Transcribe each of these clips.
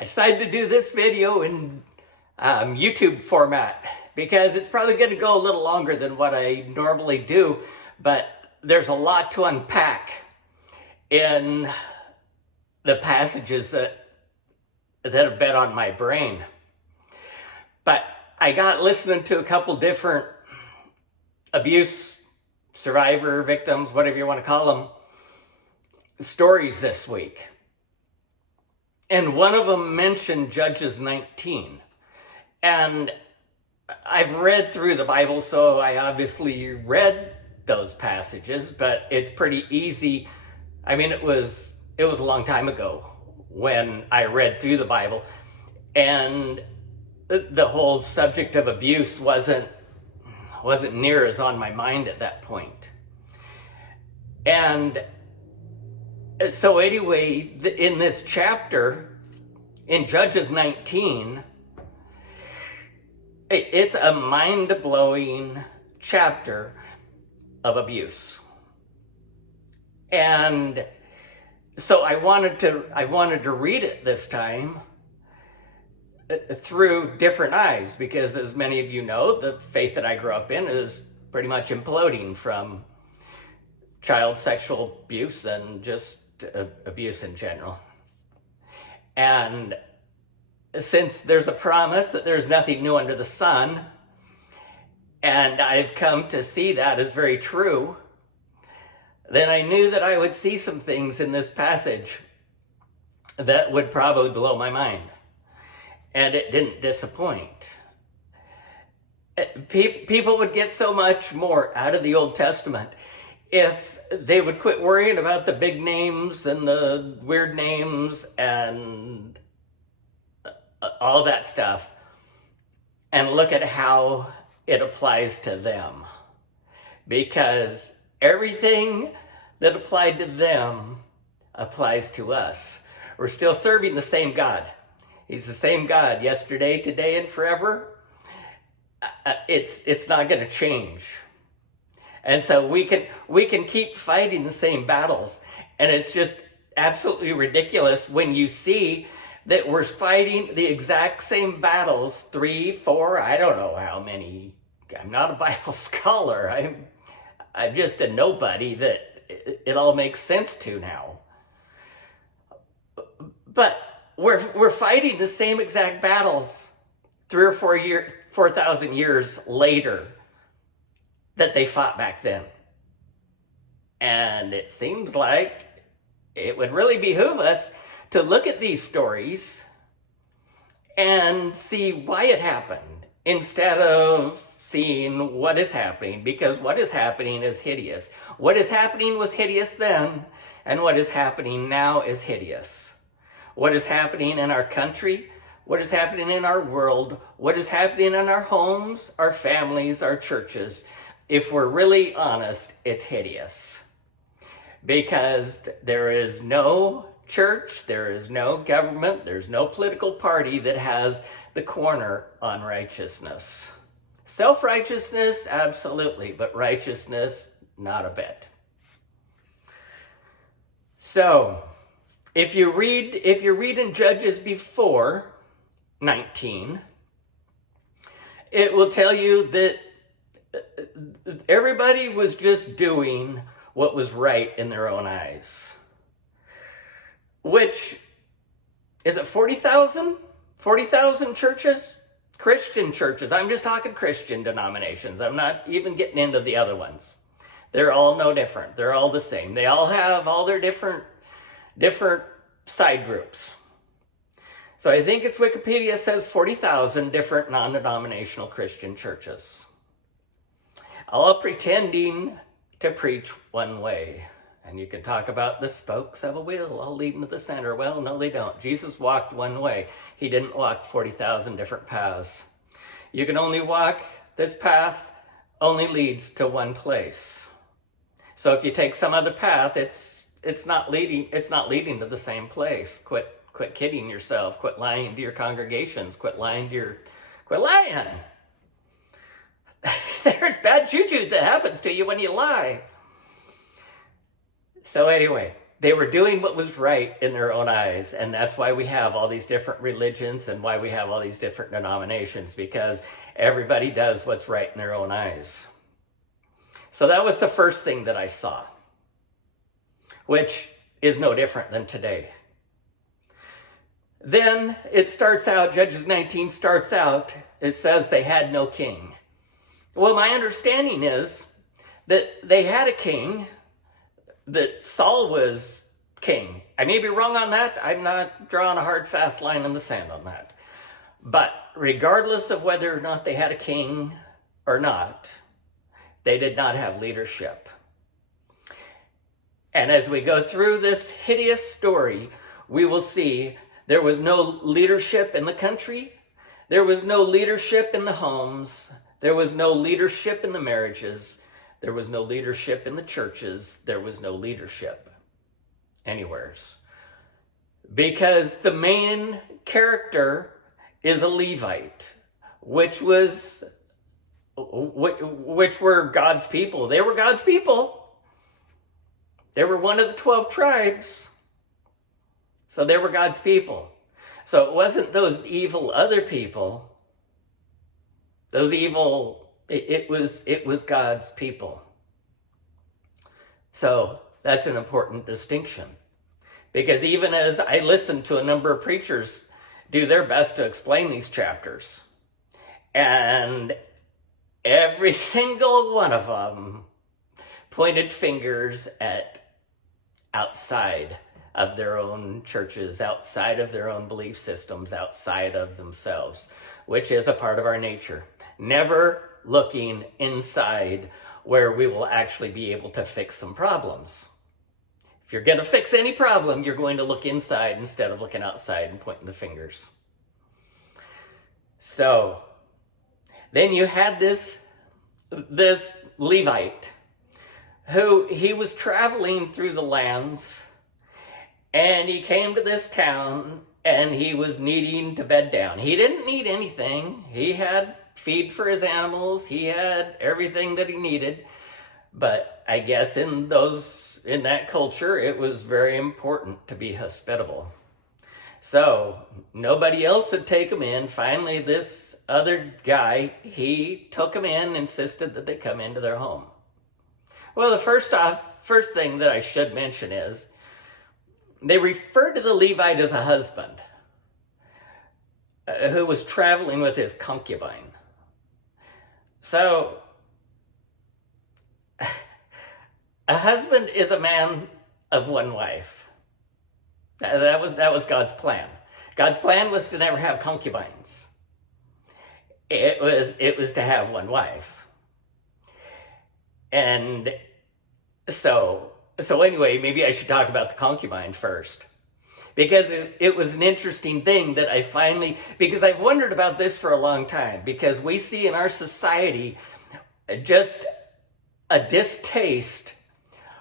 I decided to do this video in YouTube format because it's probably going to go a little longer than what I normally do, but there's a lot to unpack in the passages that have been on my brain. But I got listening to a couple different abuse survivor, victims, whatever you want to call them, stories this week. And one of them mentioned Judges 19. And I've read through the Bible, so I obviously read those passages, but it's pretty easy. I mean, it was a long time ago when I read through the Bible, and the whole subject of abuse wasn't near as on my mind at that point. And so anyway, in this chapter, in Judges 19, it's a mind-blowing chapter of abuse. And so I wanted to read it this time through different eyes, because as many of you know, the faith that I grew up in is pretty much imploding from child sexual abuse and just abuse in general. And since there's a promise that there's nothing new under the sun, and I've come to see that as very true, then I knew that I would see some things in this passage that would probably blow my mind. And it didn't disappoint. People would get so much more out of the Old Testament if they would quit worrying about the big names and the weird names and all that stuff and look at how it applies to them. Because everything that applied to them applies to us. We're still serving the same God. He's the same God yesterday, today, and forever. It's not going to change. And so we can keep fighting the same battles. And it's just absolutely ridiculous when you see that we're fighting the exact same battles, 3, 4, I don't know how many. I'm not a Bible scholar. I'm just a nobody that it all makes sense to now. But we're fighting the same exact battles 3 or 4,000 years later that they fought back then. And it seems like it would really behoove us to look at these stories and see why it happened instead of seeing what is happening, because what is happening is hideous. What is happening was hideous then, and what is happening now is hideous. What is happening in our country, what is happening in our world, what is happening in our homes, our families, our churches, if we're really honest, it's hideous. Because there is no church, there is no government, there's no political party that has the corner on righteousness. Self-righteousness, absolutely, but righteousness, not a bit. So, if you read in Judges before 19, it will tell you that everybody was just doing what was right in their own eyes. Which, is it 40,000? 40,000 churches? Christian churches. I'm just talking Christian denominations. I'm not even getting into the other ones. They're all no different. They're all the same. They all have all their different side groups. So I think it's Wikipedia says 40,000 different non-denominational Christian churches. All pretending to preach one way. And you can talk about the spokes of a wheel all leading to the center. Well, no, they don't. Jesus walked one way. He didn't walk 40,000 different paths. You can only walk, this path only leads to one place. So if you take some other path, it's not leading to the same place. Quit kidding yourself. Quit lying to your congregations. Quit lying. There's bad juju that happens to you when you lie. So anyway, They were doing what was right in their own eyes. And that's why we have all these different religions and why we have all these different denominations, because everybody does what's right in their own eyes. So that was the first thing that I saw, which is no different than today. Then it starts out, Judges 19 starts out, it says they had no king. Well, my understanding is that they had a king, that Saul was king. I may be wrong on that. I'm not drawing a hard, fast line in the sand on that. But regardless of whether or not they had a king or not, they did not have leadership. And as we go through this hideous story, we will see there was no leadership in the country. There was no leadership in the homes. There was no leadership in the marriages. There was no leadership in the churches. There was no leadership anywheres. Because the main character is a Levite, which were God's people. They were God's people. They were one of the 12 tribes. So they were God's people. So it wasn't those evil other people. Those evil, it was God's people. So that's an important distinction. Because even as I listened to a number of preachers do their best to explain these chapters, and every single one of them pointed fingers at outside of their own churches, outside of their own belief systems, outside of themselves, which is a part of our nature. Never looking inside where we will actually be able to fix some problems. If you're going to fix any problem, you're going to look inside instead of looking outside and pointing the fingers. So then you had this Levite who he was traveling through the lands, and he came to this town and he was needing to bed down. He didn't need anything. He had feed for his animals. He had everything that he needed. But I guess in that culture, it was very important to be hospitable. So nobody else would take him in. Finally, this other guy, he took him in, insisted that they come into their home. Well, the first thing that I should mention is they referred to the Levite as a husband who was traveling with his concubine. So a husband is a man of one wife. That was God's plan. God's plan was to never have concubines. It was to have one wife. And so anyway, maybe I should talk about the concubine first. Because it was an interesting thing that I finally, because I've wondered about this for a long time, because we see in our society just a distaste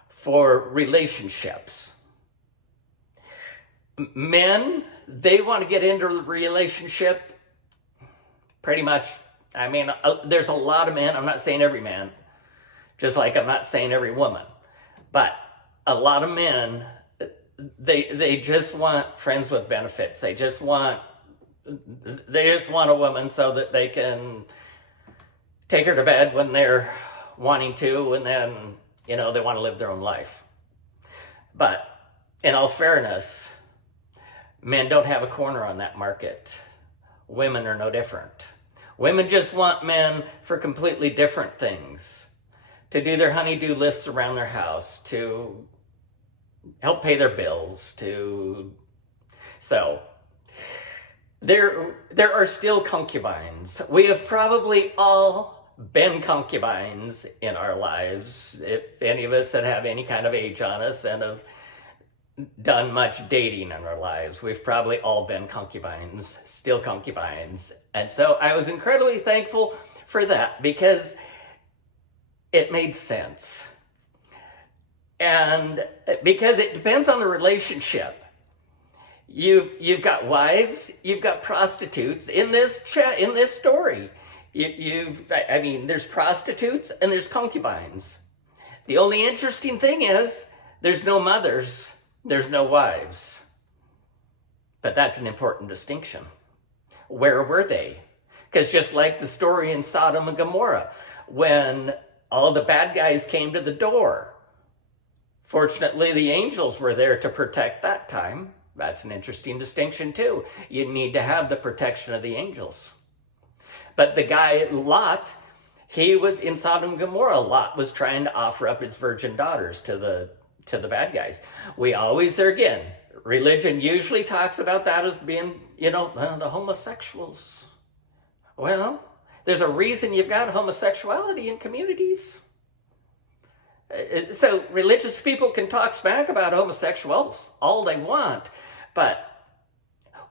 for relationships. Men, they want to get into a relationship pretty much. I mean, there's a lot of men, I'm not saying every man, just like I'm not saying every woman, but a lot of men, they just want friends with benefits. They just want a woman so that they can take her to bed when they're wanting to, and then, they want to live their own life. But in all fairness, men don't have a corner on that market. Women are no different. Women just want men for completely different things. To do their honey-do lists around their house, to help pay their bills, so there are still concubines. We have probably all been concubines in our lives. If any of us that have any kind of age on us and have done much dating in our lives, we've probably all been concubines, still concubines. And so I was incredibly thankful for that, because it made sense. And because it depends on the relationship. You've got wives, you've got prostitutes in this story. There's prostitutes and there's concubines. The only interesting thing is there's no mothers there's no wives. But that's an important distinction. Where were they? Because just like the story in Sodom and Gomorrah, when all the bad guys came to the door, fortunately the angels were there to protect that time. That's an interesting distinction too. You need to have the protection of the angels. But the guy Lot, he was in Sodom and Gomorrah. Lot was trying to offer up his virgin daughters to the bad guys. We always, there again, religion usually talks about that as being, the homosexuals. Well, there's a reason you've got homosexuality in communities. So religious people can talk smack about homosexuals all they want, but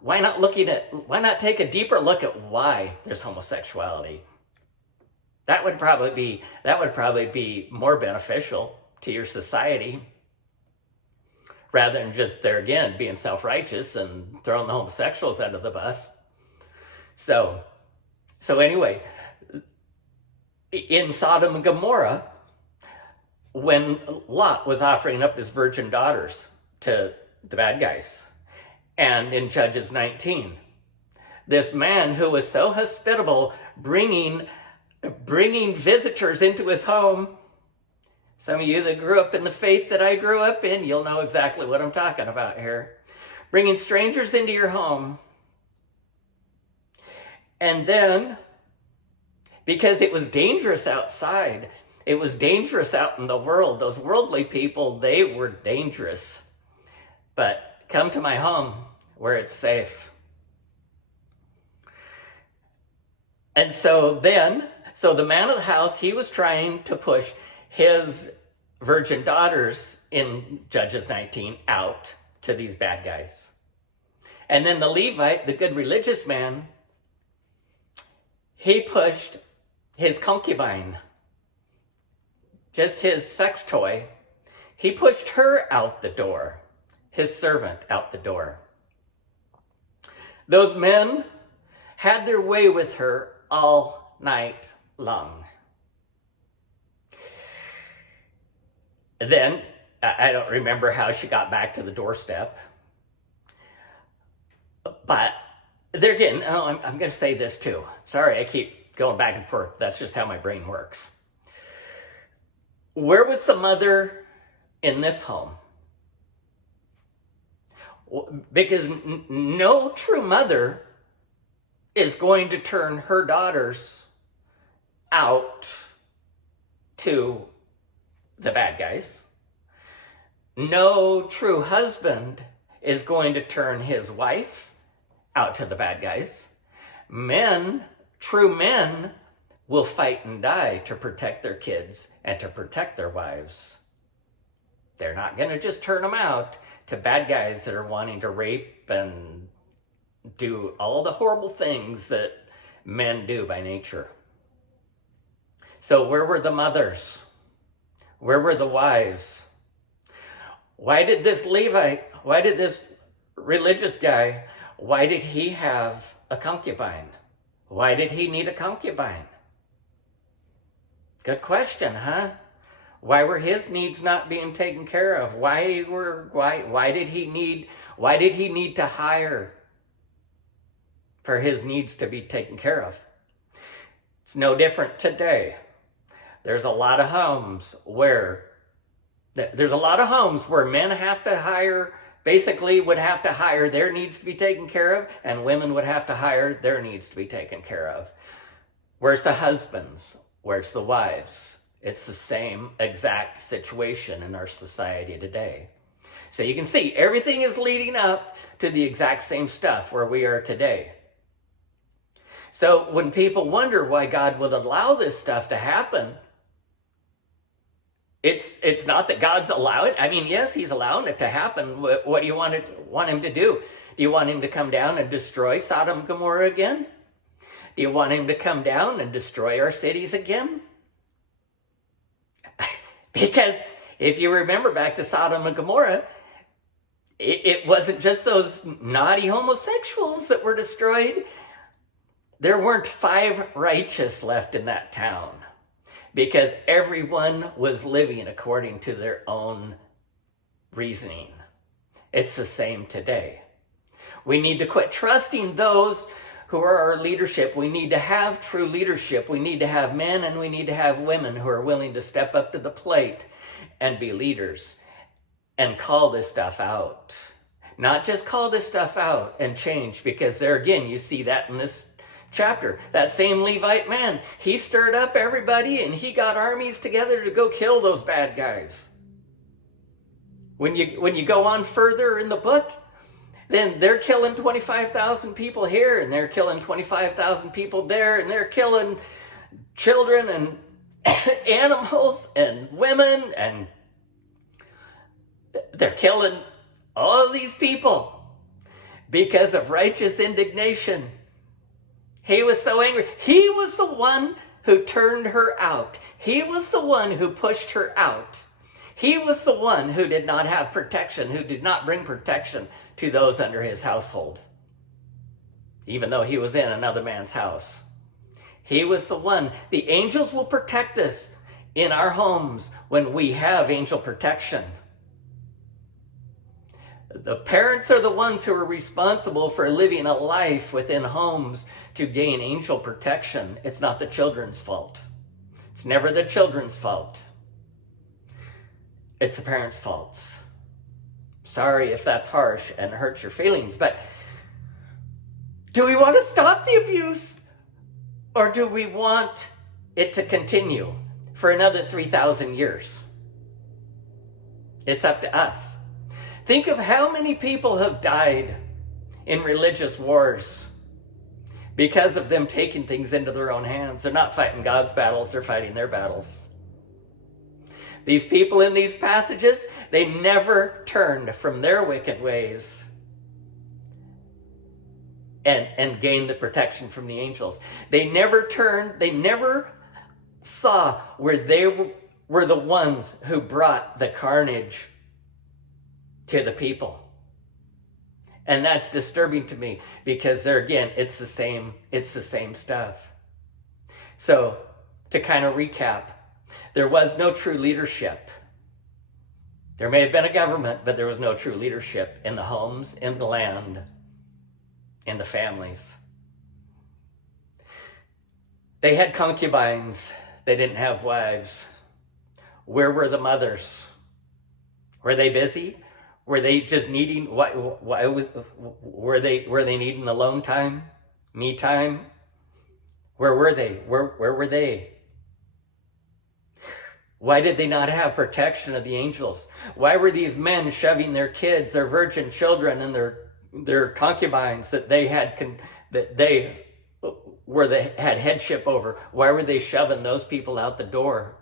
why not take a deeper look at why there's homosexuality? That would probably be more beneficial to your society, rather than just, there again, being self-righteous and throwing the homosexuals under the bus. So anyway, in Sodom and Gomorrah, when Lot was offering up his virgin daughters to the bad guys, and in Judges 19, this man who was so hospitable, bringing visitors into his home. Some of you that grew up in the faith that I grew up in, you'll know exactly what I'm talking about here. Bringing strangers into your home. And then, because it was dangerous outside, it was dangerous out in the world. Those worldly people, they were dangerous. But come to my home where it's safe. And so the man of the house, he was trying to push his virgin daughters in Judges 19 out to these bad guys. And then the Levite, the good religious man, he pushed his concubine, just his sex toy, he pushed her out the door, his servant out the door. Those men had their way with her all night long. Then, I don't remember how she got back to the doorstep. But there again, I'm going to say this too. Sorry, I keep going back and forth. That's just how my brain works. Where was the mother in this home? Because no true mother is going to turn her daughters out to the bad guys. No true husband is going to turn his wife out to the bad guys. True men will fight and die to protect their kids and to protect their wives. They're not going to just turn them out to bad guys that are wanting to rape and do all the horrible things that men do by nature. So where were the mothers? Where were the wives? Why did this Levite, why did this religious guy, why did he have a concubine? Why did he need a concubine? Good question, huh? Why were his needs not being taken care of? Why did he need to hire for his needs to be taken care of? It's no different today. There's a lot of homes where men have to hire, basically would have to hire their needs to be taken care of, and women would have to hire their needs to be taken care of. Where's the husbands? Where's the wives? It's the same exact situation in our society today. So you can see everything is leading up to the exact same stuff where we are today. So when people wonder why God would allow this stuff to happen, it's not that God's allowing it. I mean, yes, he's allowing it to happen. What do you want him to do? Do you want him to come down and destroy Sodom and Gomorrah again? Do you want him to come down and destroy our cities again? Because if you remember back to Sodom and Gomorrah, it wasn't just those naughty homosexuals that were destroyed. There weren't 5 righteous left in that town because everyone was living according to their own reasoning. It's the same today. We need to quit trusting those who are our leadership. We need to have true leadership. We need to have men and we need to have women who are willing to step up to the plate and be leaders and call this stuff out. Not just call this stuff out and change, because there again, you see that in this chapter. That same Levite man, he stirred up everybody and he got armies together to go kill those bad guys. When you go on further in the book, then they're killing 25,000 people here and they're killing 25,000 people there, and they're killing children and animals and women, and they're killing all of these people because of righteous indignation. He was so angry. He was the one who turned her out. He was the one who pushed her out. He was the one who did not have protection, who did not bring protection to those under his household, even though he was in another man's house. He was the one. The angels will protect us in our homes when we have angel protection. The parents are the ones who are responsible for living a life within homes to gain angel protection. It's not the children's fault. It's never the children's fault. It's the parents' faults. Sorry if that's harsh and hurts your feelings, but do we want to stop the abuse, or do we want it to continue for another 3,000 years? It's up to us. Think of how many people have died in religious wars because of them taking things into their own hands. They're not fighting God's battles, they're fighting their battles. These people in these passages, they never turned from their wicked ways and gained the protection from the angels. They never turned, they never saw where they were the ones who brought the carnage to the people. And that's disturbing to me, because there again, it's the same stuff. So to kind of recap, there was no true leadership. There may have been a government, but there was no true leadership in the homes, in the land, in the families. They had concubines. They didn't have wives. Where were the mothers? Were they busy? Were they just needing, were they needing alone time? Me time? Where were they? Where were they? Why did they not have protection of the angels? Why were these men shoving their kids, their virgin children, and their concubines that they had had headship over? Why were they shoving those people out the door?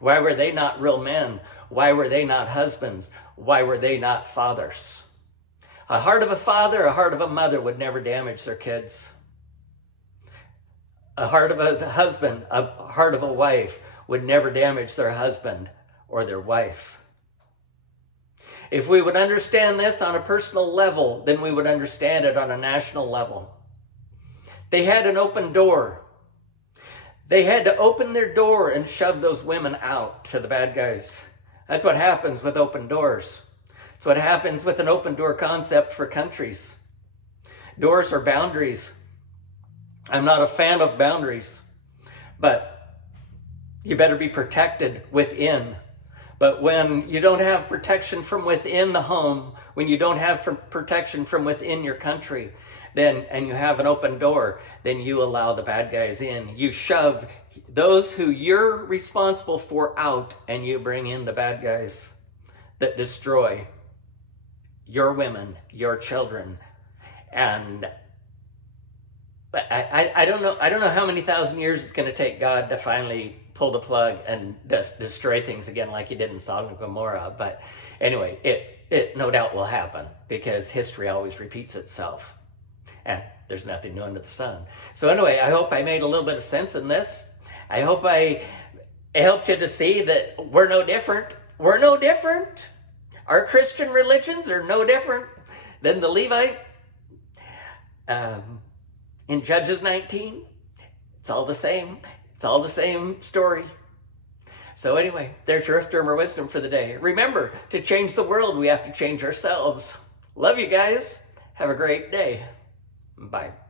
Why were they not real men? Why were they not husbands? Why were they not fathers? A heart of a father, a heart of a mother would never damage their kids. A heart of a husband, a heart of a wife would never damage their husband or their wife. If we would understand this on a personal level, then we would understand it on a national level. They had an open door. They had to open their door and shove those women out to the bad guys. That's what happens with open doors. It's what happens with an open door concept for countries. Doors are boundaries. I'm not a fan of boundaries, but you better be protected within. But when you don't have protection from within the home, when you don't have protection from within your country, then, and you have an open door, then you allow the bad guys in. You shove those who you're responsible for out, and you bring in the bad guys that destroy your women, your children. And but I don't know how many thousand years it's going to take God to finally pull the plug and destroy things again like he did in Sodom and Gomorrah. But anyway, it no doubt will happen, because history always repeats itself. And there's nothing new under the sun. So anyway, I hope I made a little bit of sense in this. I hope I helped you to see that we're no different. We're no different. Our Christian religions are no different than the Levite. In Judges 19, it's all the same. It's all the same story. So anyway, there's your Earth wisdom for the day. Remember, to change the world, we have to change ourselves. Love you guys. Have a great day. Bye.